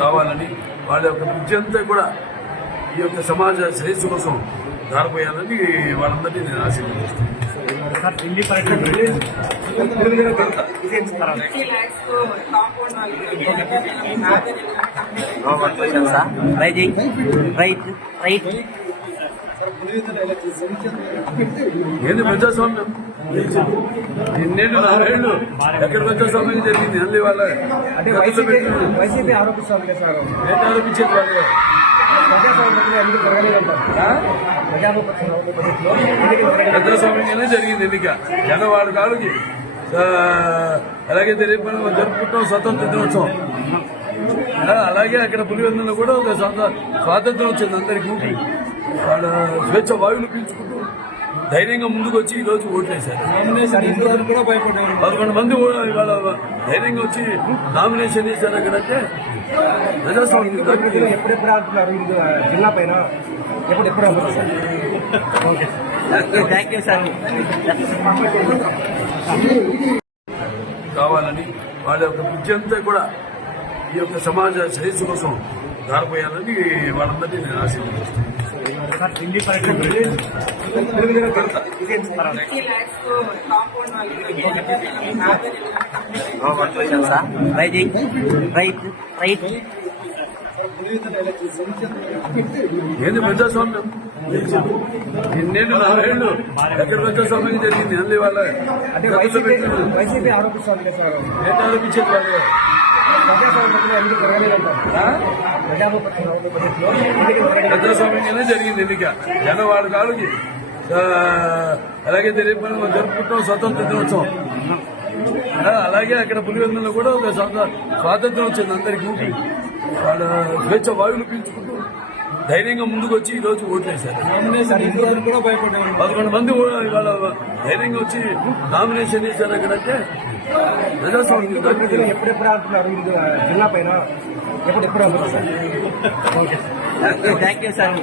కావాలని వాళ్ళ యొక్క విద్య అంతా కూడా ఈ యొక్క సమాజ శ్రేయస్సు కోసం దారిపోయాలని వాళ్ళందరినీ నేను ఆశీర్వదిస్తున్నాను. Right right right. ఏంది ప్రజాస్వామ్యం? ఎన్నేళ్ళు నాలుగేళ్ళు ఎక్కడ ప్రజాస్వామ్యం జరిగింది? అల్లి వాళ్ళ వైసీపీ ఏంటి ఆరోపించేది వాళ్ళు. ప్రజాస్వామ్యంగానే జరిగింది ఎన్నిక. జనం ఆ, ఎలాగైతే రేపు మనం జరుపుకుంటాం స్వతంత్ర దినోత్సవం. అలాగే అక్కడ పులివెందులో కూడా ఒక స్వత- స్వాతంత్రం వచ్చింది అందరికి. స్వేచ్ఛ వాయువులు పీల్చుకుంటూ ధైర్యంగా ముందుకు వచ్చి ఈ రోజు ఓట్లేశారు. సార్ ఇంటి వరకు కూడా భయపడ్డారు పదకొండు మంది ఇవాళ ధైర్యంగా వచ్చి నామినేషన్ చేశారు అక్కడంటే ప్రజాస్వామ్యం ప్రజలు ఎప్పుడెప్పుడు అంటున్నారు? ఇది జిల్లా పైన ఎప్పుడెప్పుడు అంటున్నారు? Sir okay. Thank you sir. కావాలని వాళ్ళ యొక్క విద్య అంతా కూడా ఈ యొక్క సమాజ శ్రేయస్సు కోసం దారిపోయాలని వాళ్ళందరినీ నేను ఆశీర్వదిస్తున్నాను. రైట్ రైట్ రైట్ ఏంది ప్రజాస్వామ్యం ఎన్నేళ్ళు నాలుగేళ్ళు ఎక్కడ ప్రజాస్వామ్యం జరిగింది వాళ్ళ. అంటే సార్. ఏంటి ఆరోపించేది వాళ్ళు? ప్రజాస్వామ్యంగానే జరిగింది ఎన్నిక. జనం వాళ్ళ కాళ్ళకి ఆ, ఎలాగైతే మనం జరుపుకుంటాం స్వాతంత్ర దినోత్సవం. అలాగే అక్కడ పులివెందులో కూడా ఒక స్వాతంత్రం వచ్చింది అందరికి వాళ్ళ స్వేచ్ఛ వాయువులు పీల్చుకుంటూ ధైర్యంగా ముందుకు వచ్చి ఈ రోజు ఓట్లేశారు సార్ ఇంటి వరకు కూడా భయపడ్డారు పదకొండు మంది కూడా ఇవాళ ధైర్యంగా వచ్చి నామినేషన్ చేశారు అక్కడంటే ప్రజాస్వామ్యం ప్రజలు ఎప్పుడెప్పుడు అంటున్నారు ఇది జిల్లా పైన ఎప్పుడెప్పుడు అంటున్నారు sir okay thank you sir